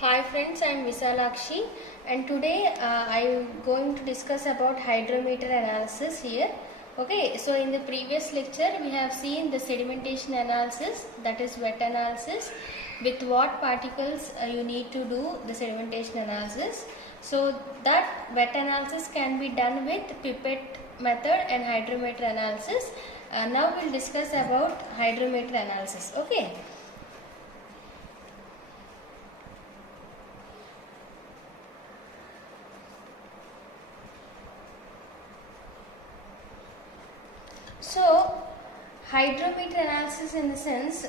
Hi friends, I am Visalakshi and today I am going to discuss about hydrometer analysis here. Okay, so in the previous lecture we have seen the sedimentation analysis, that is wet analysis, with what particles you need to do the sedimentation analysis. So that wet analysis can be done with pipette method and hydrometer analysis. Now we will discuss about hydrometer analysis. Okay. So, hydrometer analysis, in the sense,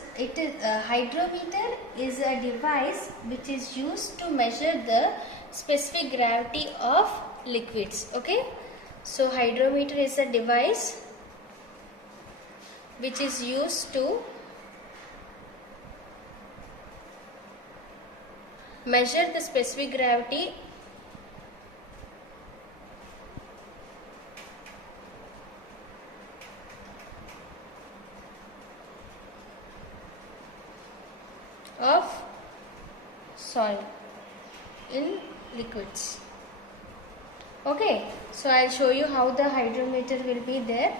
hydrometer is a device which is used to measure the specific gravity of liquids. Okay, so hydrometer is a device which is used to measure the specific gravity of soil in liquids. Okay, so I'll show you how the hydrometer will be there.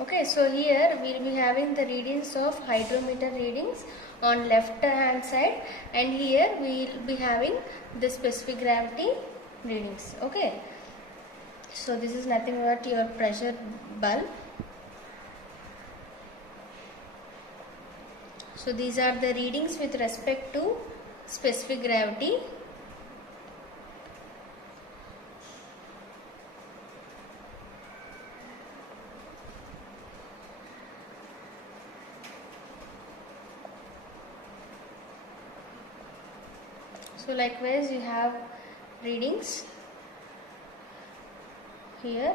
Okay, so here we will be having the readings of hydrometer readings on left hand side, and here we will be having the specific gravity readings. Okay, so this is nothing but your pressure bulb. So these are the readings with respect to specific gravity. So likewise you have readings here.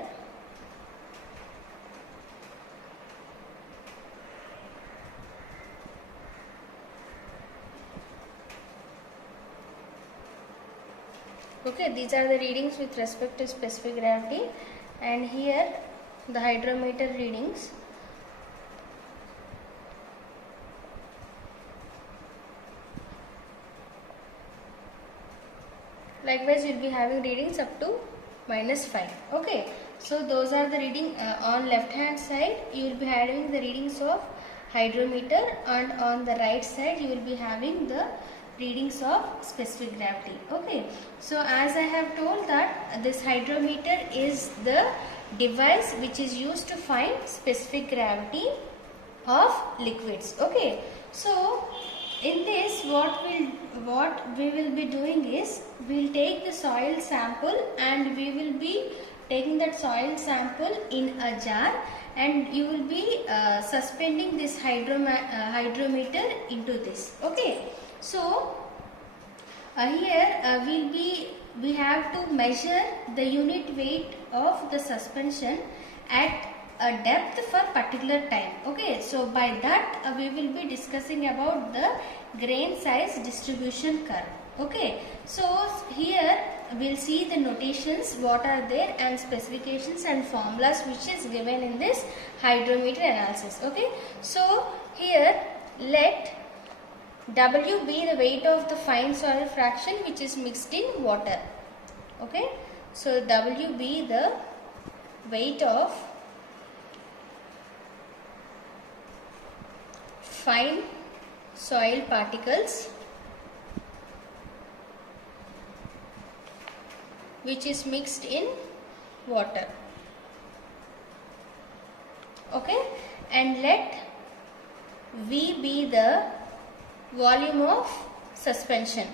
Okay, these are the readings with respect to specific gravity, and here the hydrometer readings. Likewise, you will be having readings up to -5. Okay, so those are the reading on left hand side. You will be having the readings of hydrometer, and on the right side you will be having the readings of specific gravity. Okay, so as I have told that this hydrometer is the device which is used to find specific gravity of liquids. Okay, so in this what we will be doing is, we will take the soil sample and we will be taking that soil sample in a jar, and you will be suspending this hydrometer into this. Okay, so here we have to measure the unit weight of the suspension at a depth for particular time. Okay, so by that we will be discussing about the grain size distribution curve. Okay, so here we'll see the notations what are there, and specifications and formulas which is given in this hydrometer analysis. Okay, so here let W be the weight of the fine soil fraction which is mixed in water. Okay, so W be the weight of fine soil particles which is mixed in water. Okay, and let V be the volume of suspension.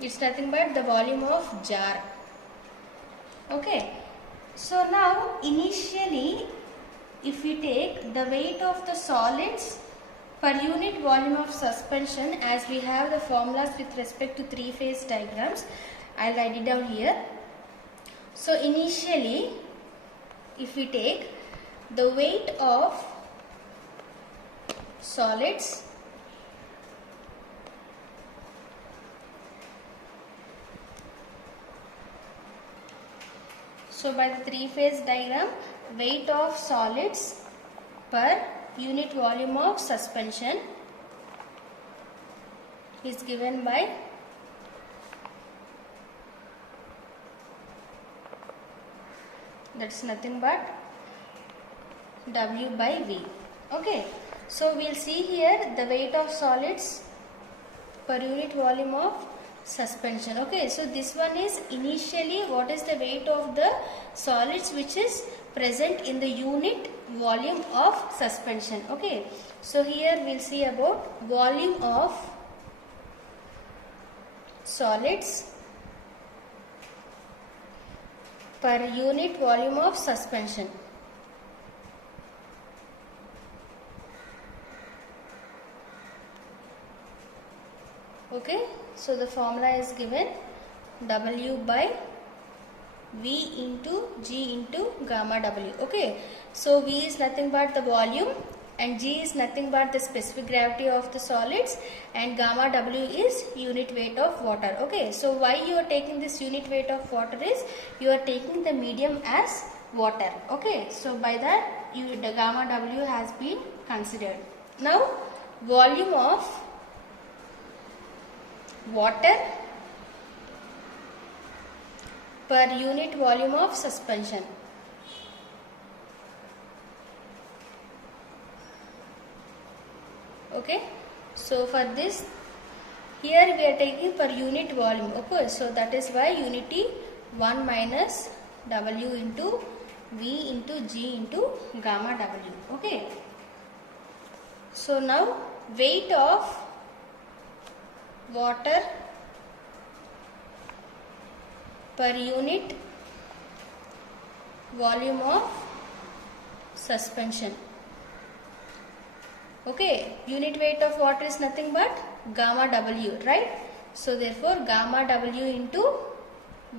It's nothing but the volume of jar. Okay, so now initially if we take the weight of the solids per unit volume of suspension, as we have the formulas with respect to three-phase diagrams, I'll write it down here. So initially, if we take the weight of solids so by the three-phase diagram, weight of solids per unit volume of suspension is given by that's nothing but W by V. Okay, so we'll see here the weight of solids per unit volume of suspension. Okay, so this one is initially what is the weight of the solids which is present in the unit volume of suspension. Okay, so here we'll see about volume of solids per unit volume of suspension. Okay, so the formula is given W by V into G into gamma W. Okay, so V is nothing but the volume and G is nothing but the specific gravity of the solids and gamma W is unit weight of water. Okay, so why you are taking this unit weight of water is you are taking the medium as water. Okay, so by that the gamma W has been considered. Now volume of water per unit volume of suspension. Okay, so for this here we are taking per unit volume. Okay, so that is why unity 1 minus W into V into G into gamma W. Okay, so now weight of water per unit volume of suspension. Okay, unit weight of water is nothing but gamma W, right? So therefore gamma W into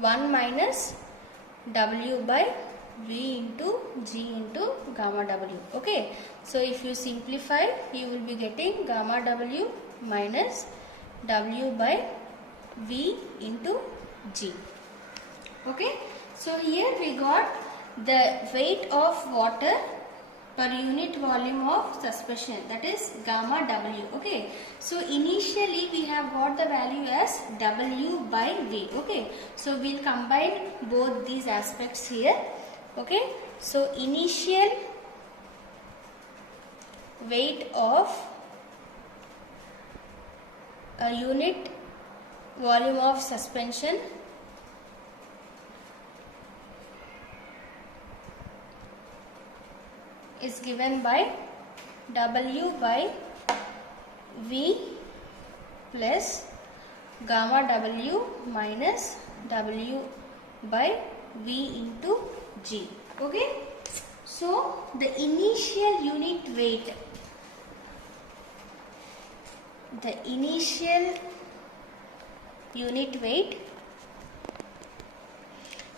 1 minus W by V into G into gamma W. Okay, so if you simplify, you will be getting gamma W minus W by V into G. Okay, so here we got the weight of water per unit volume of suspension, that is gamma W. Okay, so initially we have got the value as W by V. Okay, so we'll combine both these aspects here. Okay, so initial weight of a unit volume of suspension is given by W by V plus gamma W minus W by V into G. Okay, so the initial unit weight,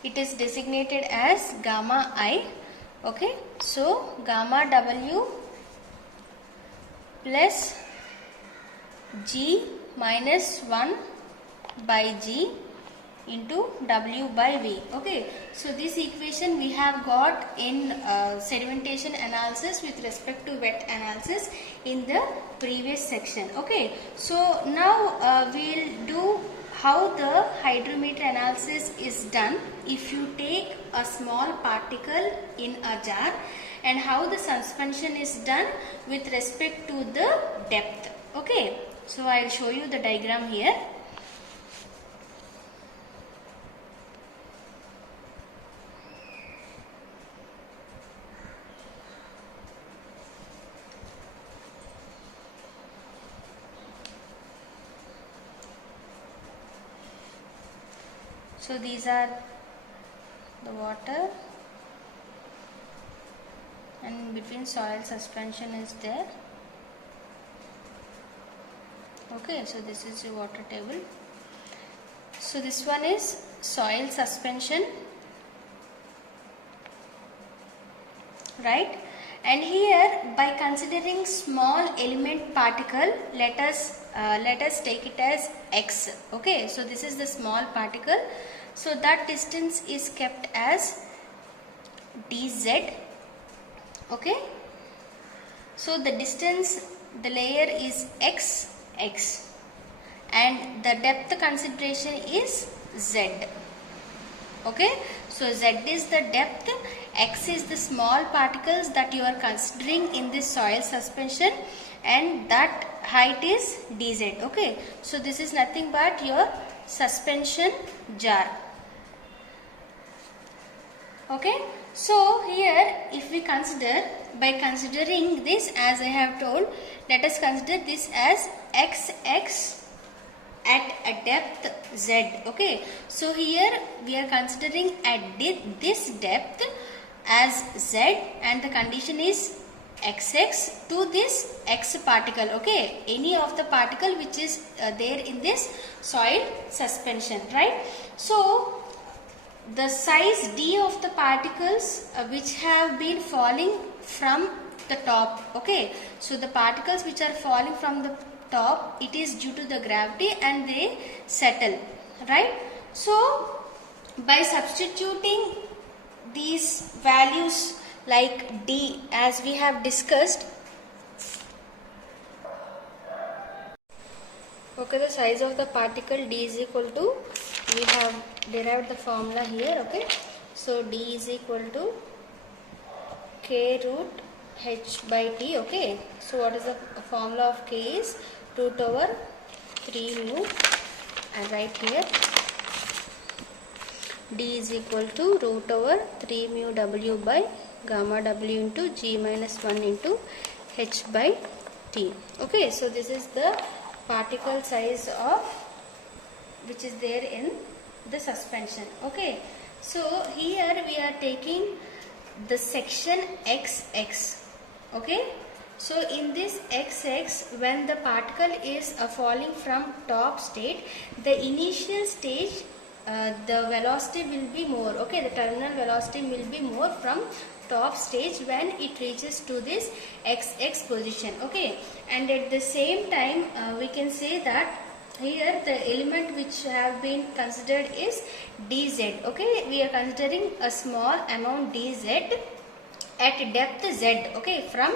it is designated as gamma I. Okay, so gamma W plus G minus 1 by G into W by V. Okay, so this equation we have got in sedimentation analysis with respect to wet analysis in the previous section. Okay, so now we'll do how the hydrometer analysis is done if you take a small particle in a jar, and how the suspension is done with respect to the depth. Okay, so I'll show you the diagram here. So these are the water, and between soil suspension is there. Okay, so this is your water table. So this one is soil suspension, right? And here, by considering small element particle, let us take it as x. Okay, so this is the small particle. So that distance is kept as dz. Okay, so the distance, the layer is x, and the depth consideration is z. Okay, so z is the depth, x is the small particles that you are considering in this soil suspension, and that height is dz. Okay, so this is nothing but your suspension jar. Okay, so here if we consider, by considering this, as I have told, let us consider this as xx at a depth z. Okay, so here we are considering at this depth as z, and the condition is xx to this x particle. Okay, any of the particle which is there in this soil suspension, right? So the size d of the particles which have been falling from the top. Okay, so the particles which are falling from the top, it is due to the gravity and they settle, right? So by substituting these values like d as we have discussed, okay, the size of the particle d is equal to, we have derived the formula here. Okay, so d is equal to k root h by t. Okay, so what is the formula of k is root over 3 mu, and write here d is equal to root over 3 mu w by gamma w into g minus 1 into h by t. Okay, so this is the particle size of which is there in the suspension. Okay, so here we are taking the section xx. Okay, so in this xx, when the particle is falling from top state, the initial stage the velocity will be more. Okay, the terminal velocity will be more from top stage when it reaches to this xx position. Okay, and at the same time we can say that here the element which have been considered is dz. Okay, we are considering a small amount dz at depth z. Okay, from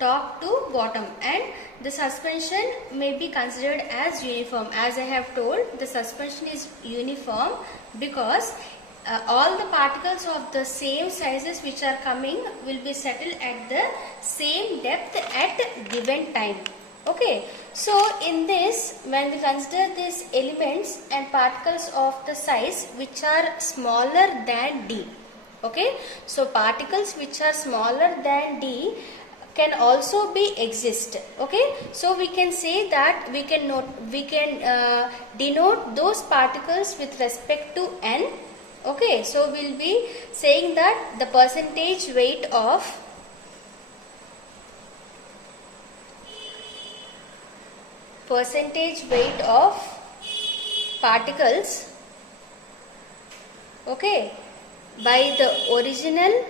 top to bottom, and the suspension may be considered as uniform. As I have told, the suspension is uniform because all the particles of the same sizes which are coming will be settled at the same depth at given time. Okay, so in this, when we consider these elements and particles of the size which are smaller than d, okay, so particles which are smaller than d can also be exist. Okay, so we can say that we can denote those particles with respect to n. Okay, so we'll be saying that the percentage weight of particles, okay, by the original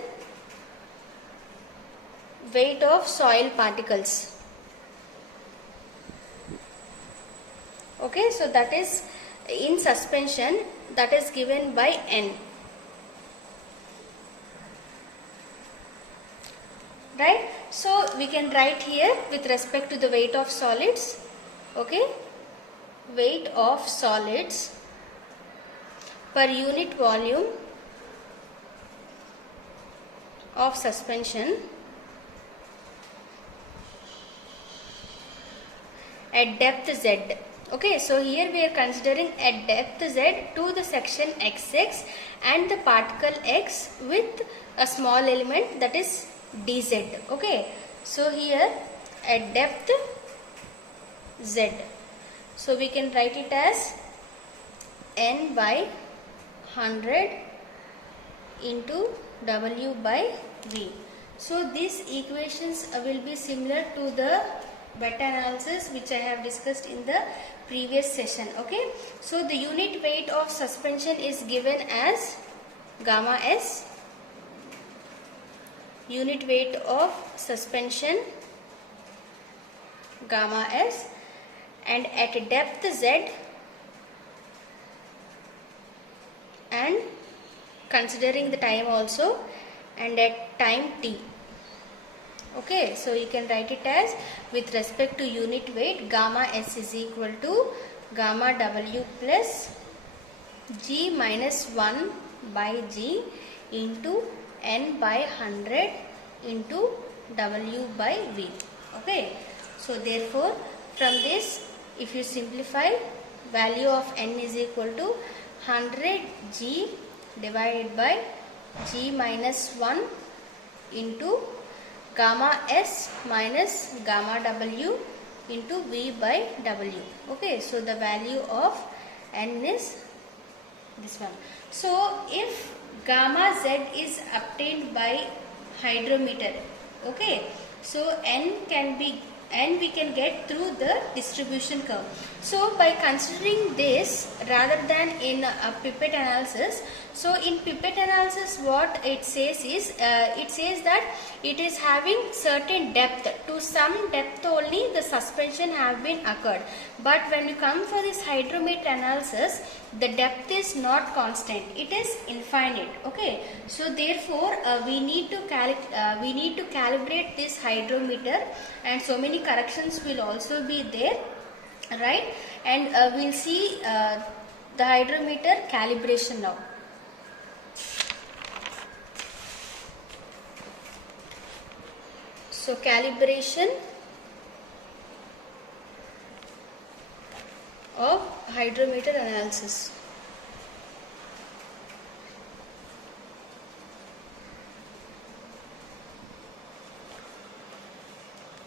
weight of soil particles. Okay, so that is in suspension, that is given by n, right? So we can write here with respect to the weight of solids. Okay, weight of solids per unit volume of suspension at depth z. Okay, so here we are considering at depth z to the section xx and the particle x with a small element, that is dz. Okay, so here at depth z, so we can write it as n by 100 into w by v. So these equations will be similar to the beta analysis which I have discussed in the previous session. Okay, so the unit weight of suspension is given as gamma s, unit weight of suspension gamma s, and at depth z and considering the time also, and at time t. Okay, so you can write it as, with respect to unit weight, gamma s is equal to gamma w plus g minus 1 by g into n by 100 into w by v. Okay, so therefore from this, if you simplify, value of n is equal to 100 g divided by g minus 1 into gamma s minus gamma w into v by w. Okay, so the value of n is this one. So if gamma z is obtained by hydrometer, okay, so n we can get through the distribution curve. So by considering this rather than in a pipette analysis, so in pipette analysis what it says is, it says that it is having certain depth, to some depth only the suspension have been occurred, but when you come for this hydrometer analysis, the depth is not constant, it is infinite. Okay, so therefore we need to calibrate this hydrometer, and so many corrections will also be there, right? And we'll see the hydrometer calibration now. So calibration of hydrometer analysis.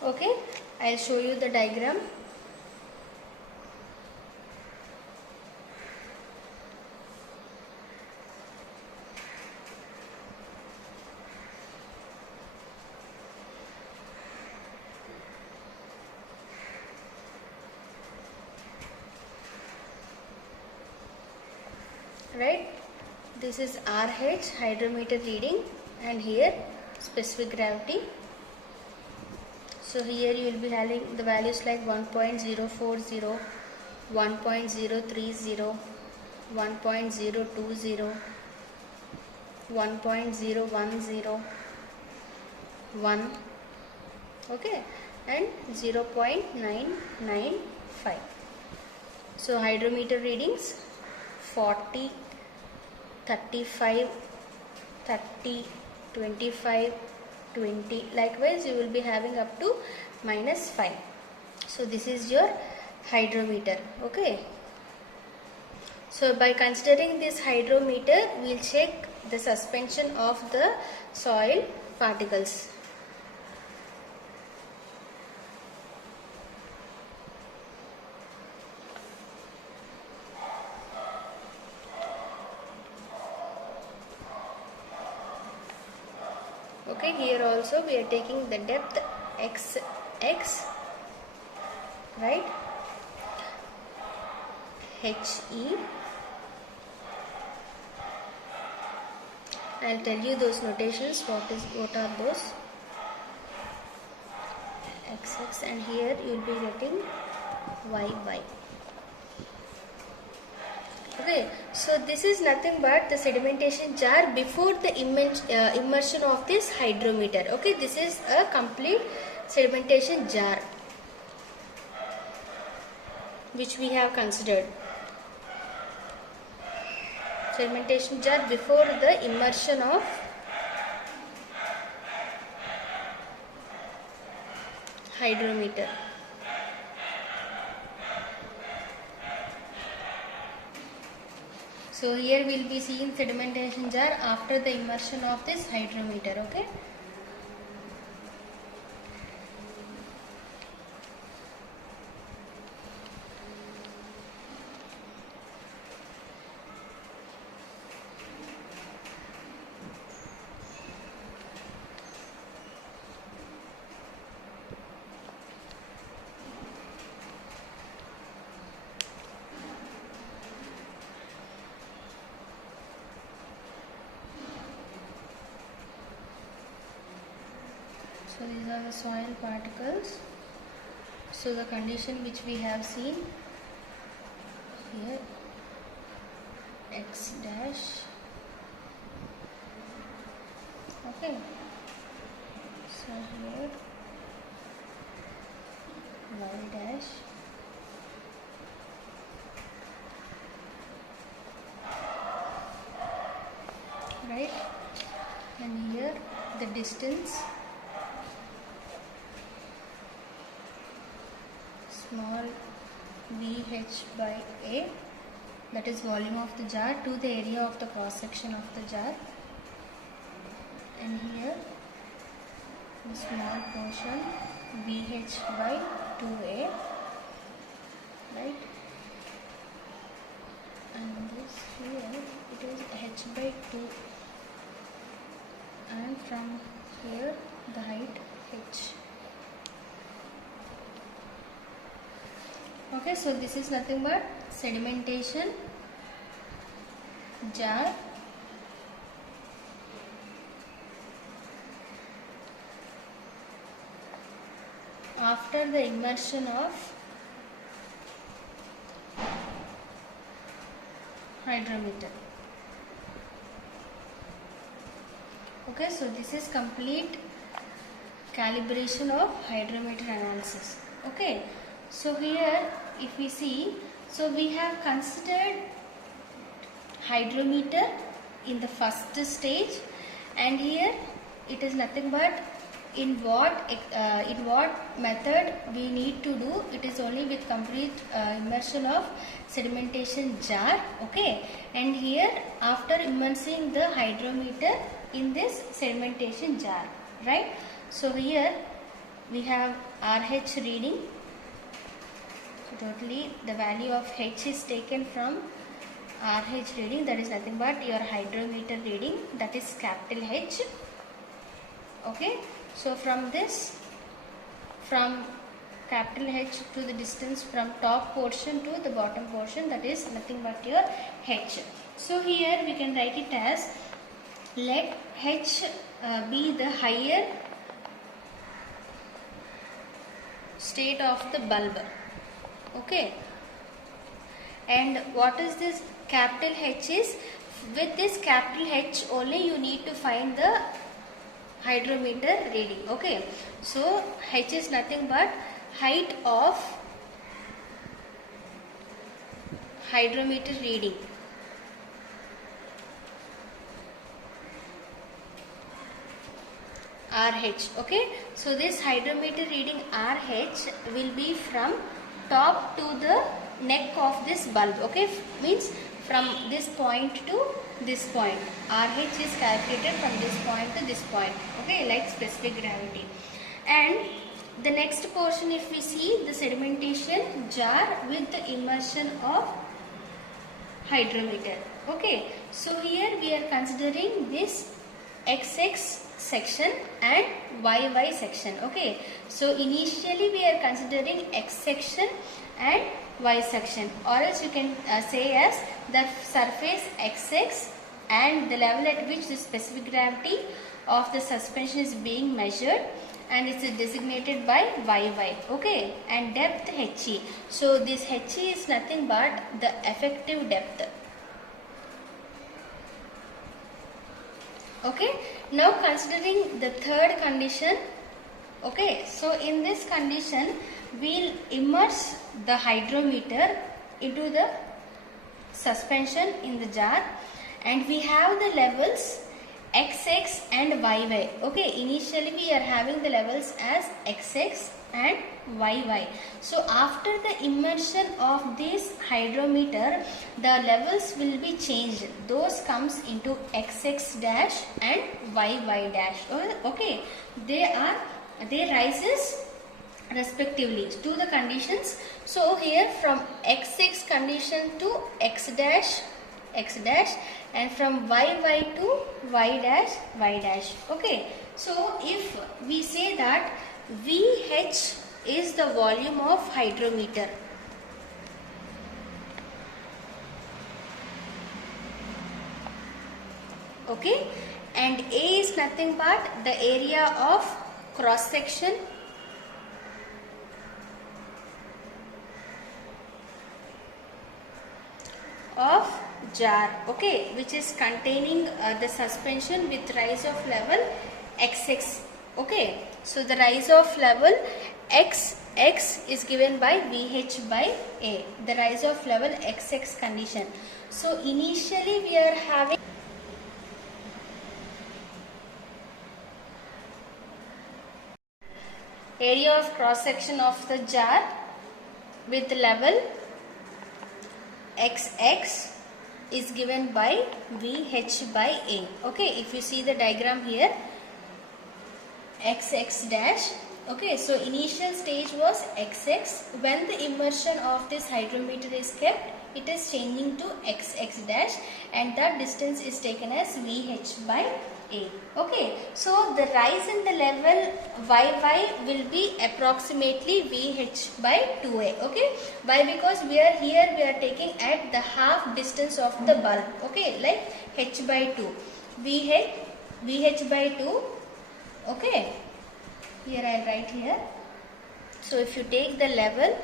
Okay, I'll show you the diagram. Right, this is RH hydrometer reading, and here specific gravity. So here you will be having the values like 1.040, 1.030, 1.020, 1.010, 1, okay, and 0.995. So hydrometer readings 40, 35, 30, 25, 20. Likewise you will be having up to -5. So this is your hydrometer. Okay, so by considering this hydrometer, we will check the suspension of the soil particles. Okay, here also we are taking the depth x, right, HE. I'll tell you those notations, what are those, XX, and here you will be getting YY. Okay, so this is nothing but the sedimentation jar before the immersion of this hydrometer. Okay, this is a complete sedimentation jar which we have considered. Sedimentation jar before the immersion of hydrometer. So here we will be seeing sedimentation jar after the immersion of this hydrometer. Okay. So these are the soil particles. So the condition which we have seen here, x dash, okay, so here y dash, right, and here the distance, small vh by a, that is volume of the jar, to the area of the cross section of the jar, and here the small portion vh by 2a, right, and this here it is h by 2, and from here the height h. Okay, so this is nothing but sedimentation jar after the immersion of hydrometer. Okay, so this is complete calibration of hydrometer analysis. Okay, so here if we see, so we have considered hydrometer in the first stage, and here it is nothing but in what method we need to do. It is only with complete immersion of sedimentation jar. Okay, and here after immersing the hydrometer in this sedimentation jar, right. So here we have RH reading. So totally the value of H is taken from RH reading, that is nothing but your hydrometer reading, that is capital H. Okay, so from this, from capital H to the distance from top portion to the bottom portion, that is nothing but your H. So here we can write it as, let H be the higher state of the bulb. Okay, and what is this capital H is? With this capital H only you need to find the hydrometer reading. Okay, so H is nothing but height of hydrometer reading. RH. Okay, so this hydrometer reading RH will be from top to the neck of this bulb. Okay, means from this point to this point. RH is calculated from this point to this point. Okay, like specific gravity. And the next portion, if we see the sedimentation jar with the immersion of hydrometer. Okay, so here we are considering this XX section and YY section. Okay, so initially we are considering X section and Y section, or else you can say as the surface XX and the level at which the specific gravity of the suspension is being measured, and it is designated by YY. Okay, and depth HE. So this HE is nothing but the effective depth. Okay, now considering the third condition. Okay, so in this condition we'll immerse the hydrometer into the suspension in the jar, and we have the levels XX and YY. Okay, initially we are having the levels as XX and YY. So after the immersion of this hydrometer, the levels will be changed. Those comes into XX dash and YY dash. Okay, they rises respectively to the conditions. So here from XX condition to X dash, and from YY to Y dash. Okay, so if we say that VH is the volume of hydrometer, okay, and A is nothing but the area of cross section of jar, okay, which is containing the suspension with rise of level xx, okay. So the rise of level xx is given by Vh by A, the rise of level xx condition. So initially we are having area of cross section of the jar with level xx is given by Vh by A, okay. If you see the diagram here, xx dash, okay. So initial stage was xx. When the immersion of this hydrometer is kept, it is changing to xx dash, and that distance is taken as Vh by A, okay. So the rise in the level Yy will be approximately Vh by 2A, okay. Why? Because we are taking at the half distance of the bulb, okay, like h by 2, Vh by 2, okay. Here I will write here. So if you take the level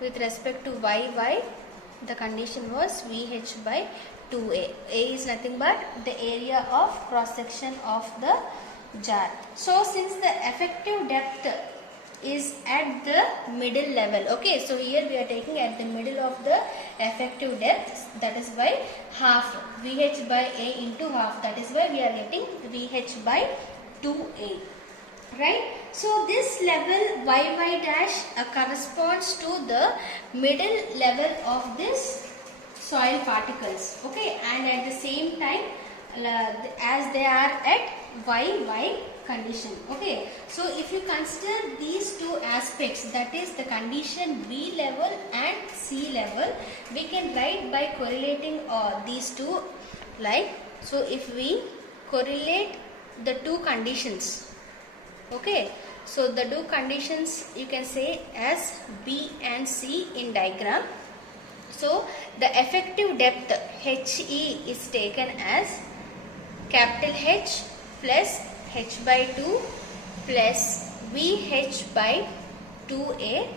with respect to Yy, the condition was Vh by 2A. A is nothing but the area of cross section of the jar. So since the effective depth is at the middle level, okay, so here we are taking at the middle of the effective depth, that is why half, Vh by A into half, that is why we are getting Vh by 2A, right. So this level Yy dash corresponds to the middle level of this soil particles, okay, and at the same time as they are at Yy condition, okay. So if you consider these two aspects, that is the condition B level and C level, we can write by correlating these two, like, so if we correlate the two conditions, okay, so the two conditions you can say as B and C in diagram. So the effective depth He is taken as capital H plus H by 2 plus Vh by 2A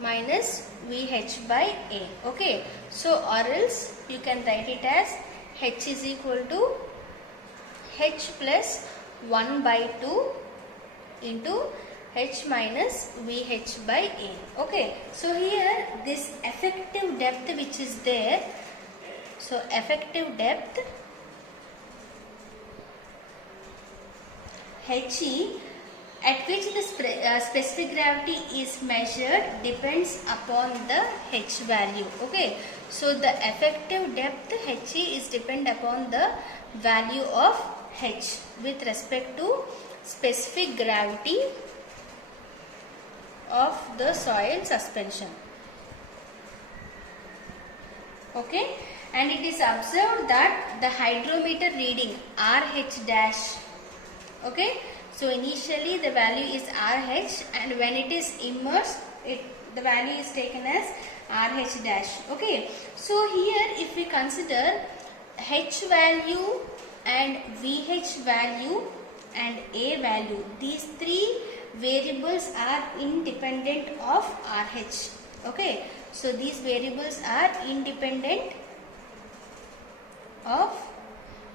minus Vh by A, okay. So or else you can write it as H is equal to H plus 1 by 2 into H minus Vh by A, okay. So here this effective depth which is there, so effective depth He at which the specific gravity is measured depends upon the H value, okay. So the effective depth He is depend upon the value of H with respect to specific gravity of the soil suspension, okay. And it is observed that the hydrometer reading RH dash, okay. So initially the value is RH, and when it is immersed, the value is taken as RH dash, okay. So here if we consider H value and Vh value and A value, these three variables are independent of RH, okay. So these variables are independent of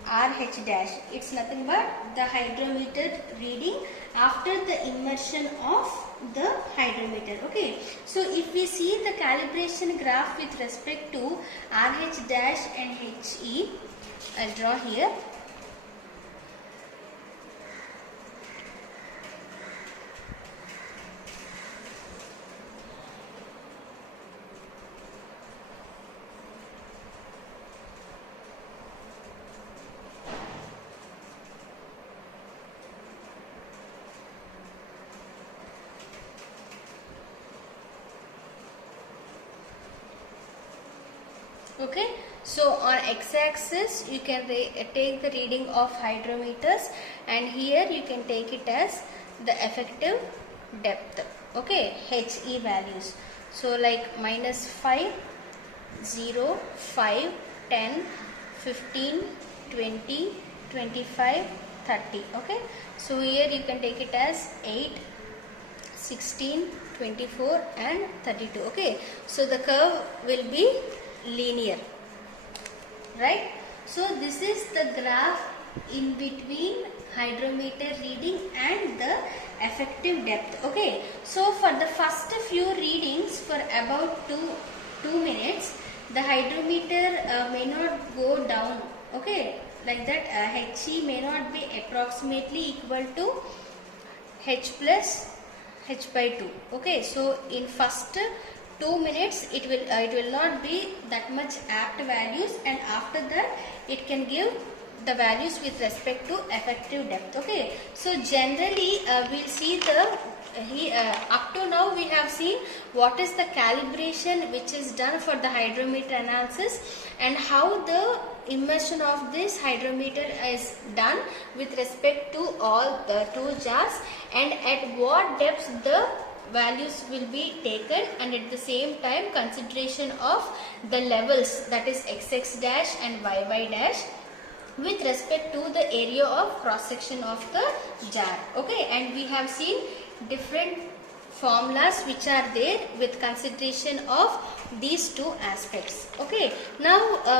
RH dash. It's nothing but the hydrometer reading after the immersion of the hydrometer, okay. So if we see the calibration graph with respect to RH dash and He, I'll draw here. Okay, so on x-axis you can take the reading of hydrometers, and here you can take it as the effective depth, okay, He values. So like -5, 0, 5, 10, 15, 20, 25, 30. Okay, so here you can take it as 8, 16, 24 and 32. Okay, so the curve will be linear, right? So this is the graph in between hydrometer reading and the effective depth. Okay, so for the first few readings for about 2 minutes, the hydrometer may not go down. Okay, like that, He may not be approximately equal to H plus H by 2. Okay, so in first 2 minutes it will not be that much apt values, and after that it can give the values with respect to effective depth. Okay, so generally we'll see the up to now we have seen what is the calibration which is done for the hydrometer analysis and how the immersion of this hydrometer is done with respect to all the 2 jars, and at what depths the values will be taken, and at the same time consideration of the levels, that is xx dash and yy dash, with respect to the area of cross section of the jar. Okay, and we have seen different formulas which are there with consideration of these 2 aspects. Okay, now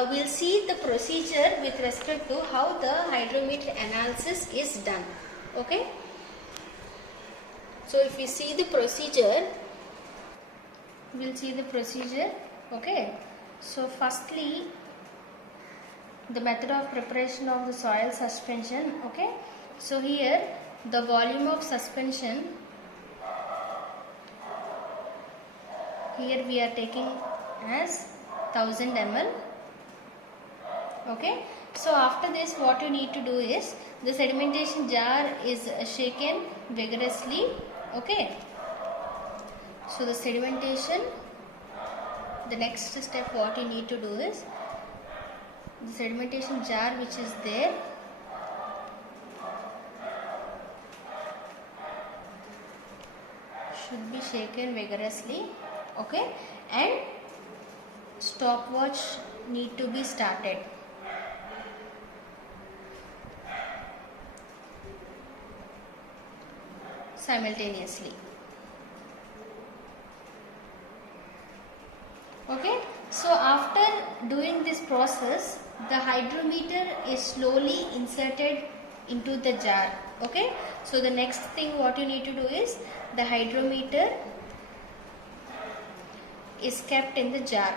we'll see the procedure with respect to how the hydrometer analysis is done. Okay, so if we see the procedure, we'll see the procedure. Okay, so firstly the method of preparation of the soil suspension. Okay, so here the volume of suspension, here we are taking as 1000 ml. Okay, so after this what you need to do is the sedimentation jar is shaken vigorously. Okay, so the sedimentation, the next step what you need to do is the sedimentation jar which is there, should be shaken vigorously. Okay, and stopwatch need to be started. Simultaneously. Okay, so after doing this process, the hydrometer is slowly inserted into the jar. Okay, so the next thing what you need to do is the hydrometer is kept in the jar.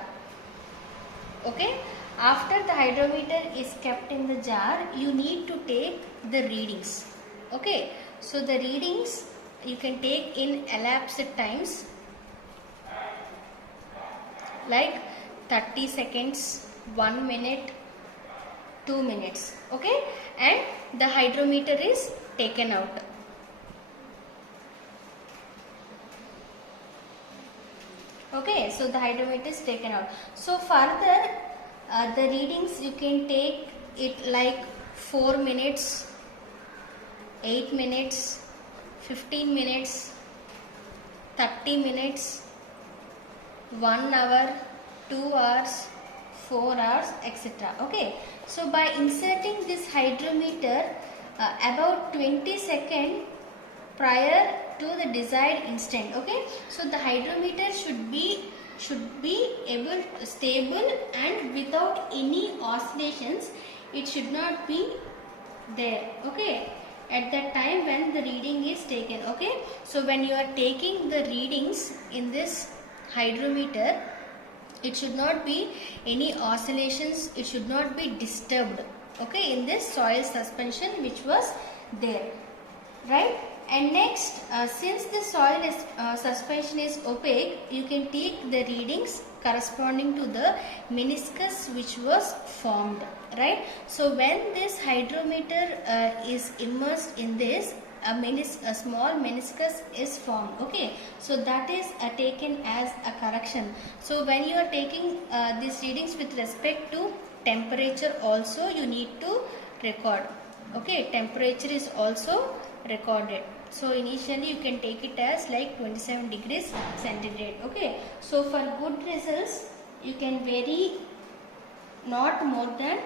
Okay, after the hydrometer is kept in the jar, you need to take the readings. Okay, so the readings you can take in elapsed times like 30 seconds, 1 minute, 2 minutes. Okay, and the hydrometer is taken out. Okay, so the hydrometer is taken out. So further the readings you can take it like 4 minutes, 8 minutes, 15 minutes, 30 minutes, 1 hour, 2 hours, 4 hours, etc. Okay, so by inserting this hydrometer about 20 seconds prior to the desired instant. Okay, so the hydrometer should be stable and without any oscillations. It should not be there. Okay, at that time when the reading is taken. Okay, so when you are taking the readings in this hydrometer, it should not be any oscillations, it should not be disturbed. Okay, in this soil suspension which was there, right? And next, since the soil suspension is opaque, you can take the readings corresponding to the meniscus which was formed, right? So when this hydrometer is immersed in this, a small meniscus is formed. Okay, so that is taken as a correction. So when you are taking these readings with respect to temperature also, you need to record. Okay, temperature is also recorded. So initially you can take it as like 27 degrees centigrade. Okay, so for good results you can vary not more than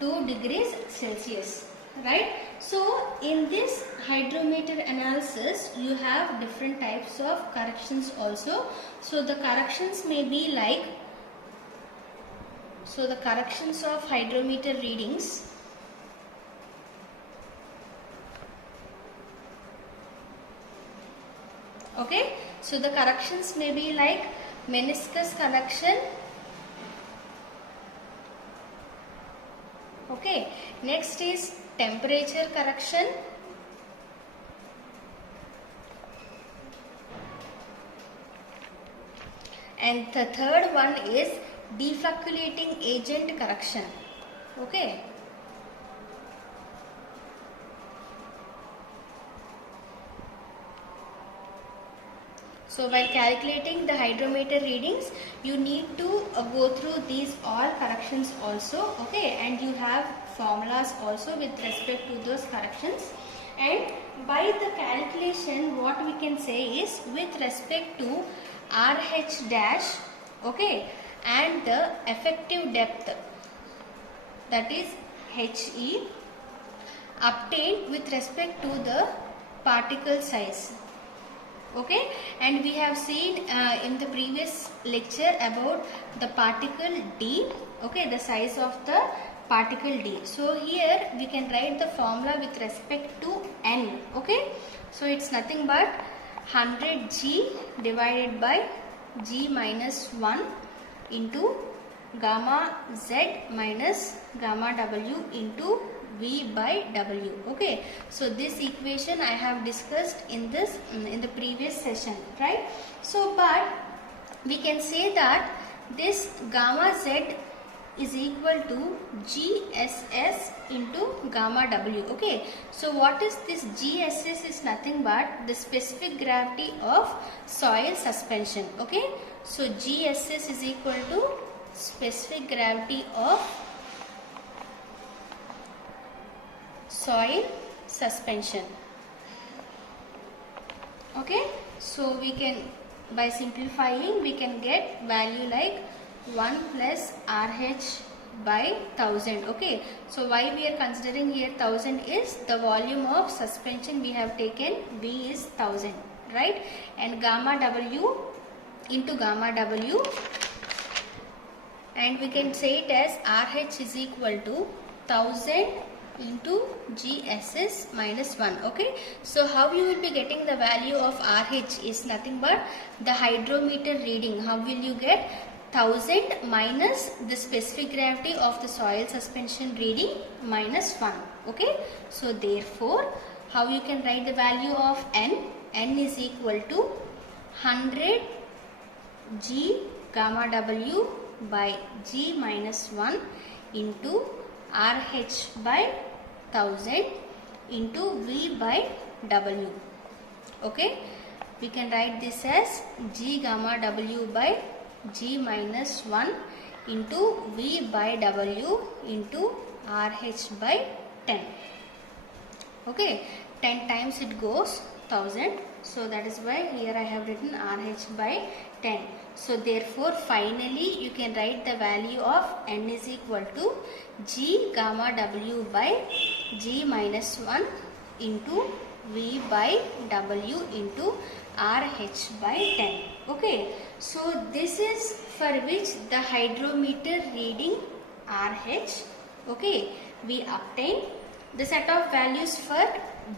2 degrees Celsius. right? So in this hydrometer analysis you have different types of corrections also. So the corrections may be like, so the corrections of hydrometer readings, okay, so the corrections may be like meniscus correction, okay, next is temperature correction, and the third one is deflocculating agent correction, okay. So while calculating the hydrometer readings, you need to go through these all corrections also, okay, and you have formulas also with respect to those corrections. And by the calculation, what we can say is with respect to RH dash, okay, and the effective depth, that is HE, obtained with respect to the particle size. Okay, and we have seen in the previous lecture about the particle d, okay, the size of the particle d. So here we can write the formula with respect to n, okay. So it's nothing but 100 g divided by g minus 1 into gamma z minus gamma w into V by W, okay. So this equation I have discussed in the previous session, right? So but we can say that this gamma z is equal to GSS into gamma W, okay. So what is this GSS? Is nothing but the specific gravity of soil suspension, okay. So GSS is equal to specific gravity of soil suspension, okay. So we can, by simplifying, we can get value like 1 plus RH by 1000, okay. So why we are considering here 1000 is the volume of suspension we have taken, V is 1000, right, and gamma W into gamma W, and we can say it as RH is equal to 1000 into GSS minus 1, okay. So how you will be getting the value of RH is nothing but the hydrometer reading. How will you get 1000 minus the specific gravity of the soil suspension reading minus 1, okay. So therefore how you can write the value of n is equal to 100 G gamma W by G minus 1 into RH by 1000 into V by W, okay. We can write this as G gamma W by G minus 1 into V by W into RH by 10, okay. 10 times it goes 1000, so that is why here I have written RH by 10. So therefore finally you can write the value of n is equal to G gamma W by G minus 1 into V by W into RH by 10, okay. So this is for which the hydrometer reading RH, okay, we obtain the set of values for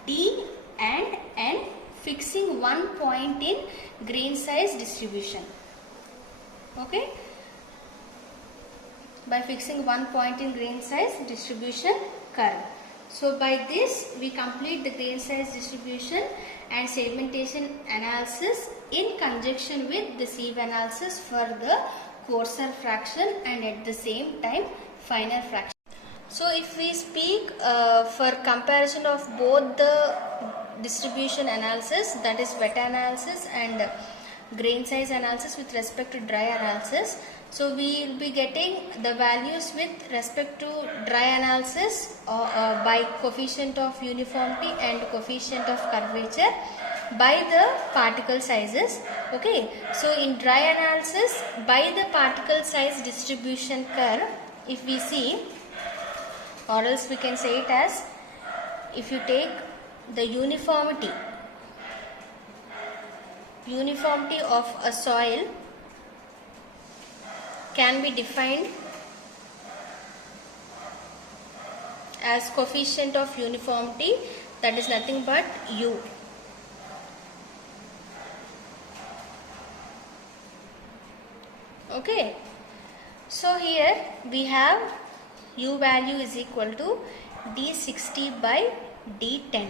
D and N, fixing one point in grain size distribution, okay, by fixing one point in grain size distribution curve. So by this we complete the grain size distribution and segmentation analysis in conjunction with the sieve analysis for the coarser fraction and at the same time finer fraction. So if we speak for comparison of both the distribution analysis, that is wet analysis and grain size analysis with respect to dry analysis, so we will be getting the values with respect to dry analysis by coefficient of uniformity and coefficient of curvature by the particle sizes, okay. So in dry analysis, by the particle size distribution curve, if we see, or else we can say it as if you take the uniformity of a soil can be defined as coefficient of uniformity, that is nothing but U. Okay, so here we have U value is equal to D60 by D10,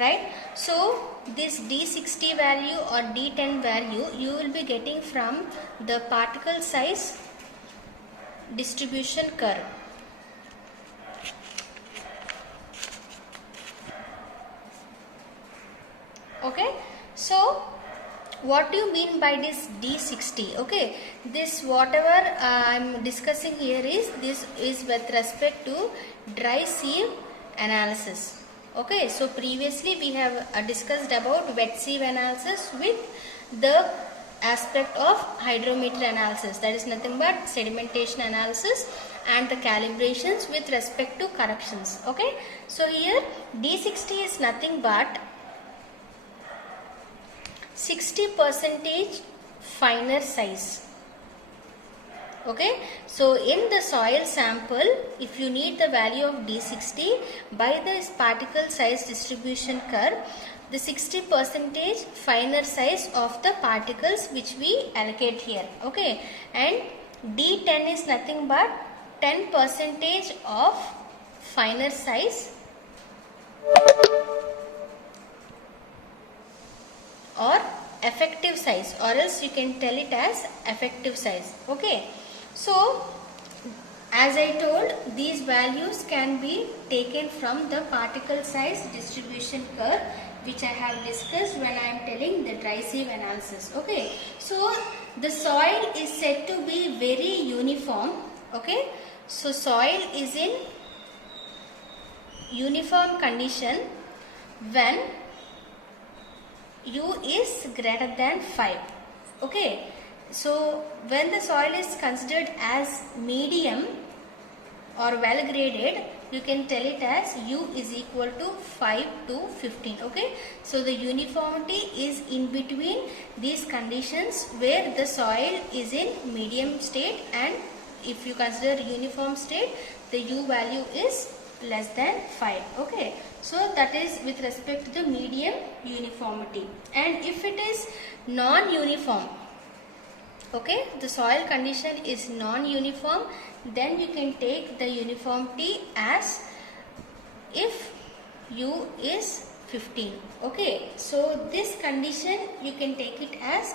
right? So this D60 value or D10 value you will be getting from the particle size distribution curve. Okay, so what do you mean by this D60? Okay, this whatever I am discussing here is with respect to dry sieve analysis. Okay, so previously we have discussed about wet sieve analysis with the aspect of hydrometer analysis, that is nothing but sedimentation analysis and the calibrations with respect to corrections. Okay, so here D60 is nothing but 60% finer size. Okay, so in the soil sample, if you need the value of D60 by this particle size distribution curve, the 60% finer size of the particles which we allocate here. Okay, and D10 is nothing but 10% of finer size or effective size, or else you can tell it as effective size. Okay, so as I told, these values can be taken from the particle size distribution curve which I have discussed when I am telling the dry sieve analysis. Okay, so the soil is said to be very uniform. Okay, so soil is in uniform condition when U is greater than 5. Okay, so when the soil is considered as medium or well graded, you can tell it as U is equal to 5 to 15. Okay, so the uniformity is in between these conditions where the soil is in medium state, and if you consider uniform state, the U value is less than 5. Okay, so that is with respect to the medium uniformity. And if it is non-uniform, okay, the soil condition is non-uniform, then you can take the uniformity as if U is 15. Okay, so this condition you can take it as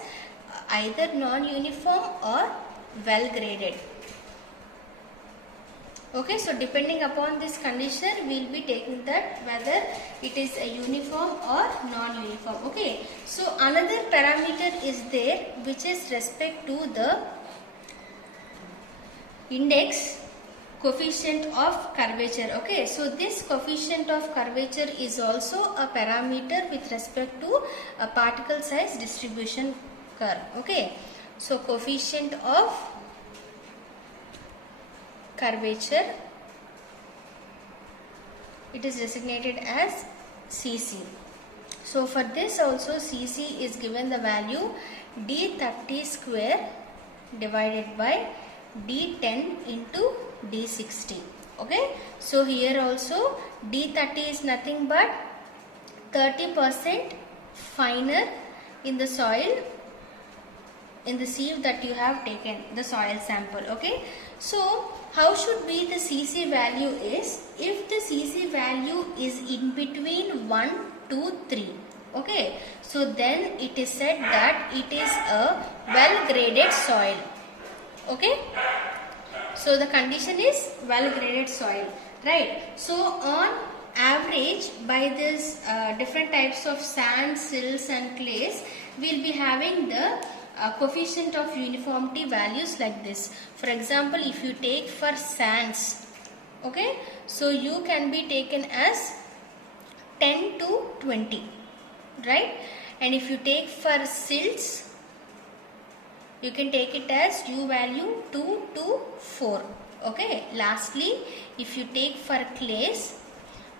either non-uniform or well graded. Okay, so depending upon this condition, we will be taking that whether it is a uniform or non-uniform. Okay, so another parameter is there which is respect to the index coefficient of curvature. Okay, so this coefficient of curvature is also a parameter with respect to a particle size distribution curve. Okay, so coefficient of curvature, it is designated as Cc. So for this also Cc is given the value D30 square divided by D10 into D60. Okay, so here also D30 is nothing but 30% finer in the soil, in the sieve that you have taken the soil sample. Okay, so how should be the Cc value is, if the Cc value is in between 1 to 3. Okay, so then it is said that it is a well graded soil. Okay, so the condition is well graded soil, right? So on average, by this different types of sand, silts and clays, we will be having the coefficient of uniformity values like this. For example, if you take for sands, okay, so U can be taken as 10 to 20, right? And if you take for silts, you can take it as U value 2 to 4. Okay, lastly, if you take for clays,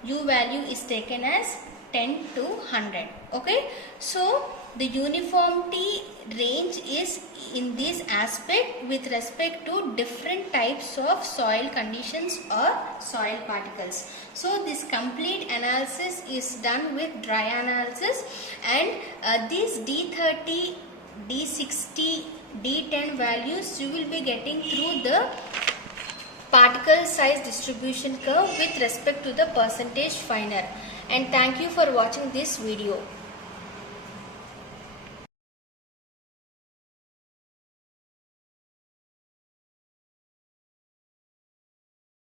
U value is taken as 10 to 100. Okay, so the uniformity range is in this aspect with respect to different types of soil conditions or soil particles. So this complete analysis is done with dry analysis, and these D30, D60, D10 values you will be getting through the particle size distribution curve with respect to the percentage finer. And thank you for watching this video.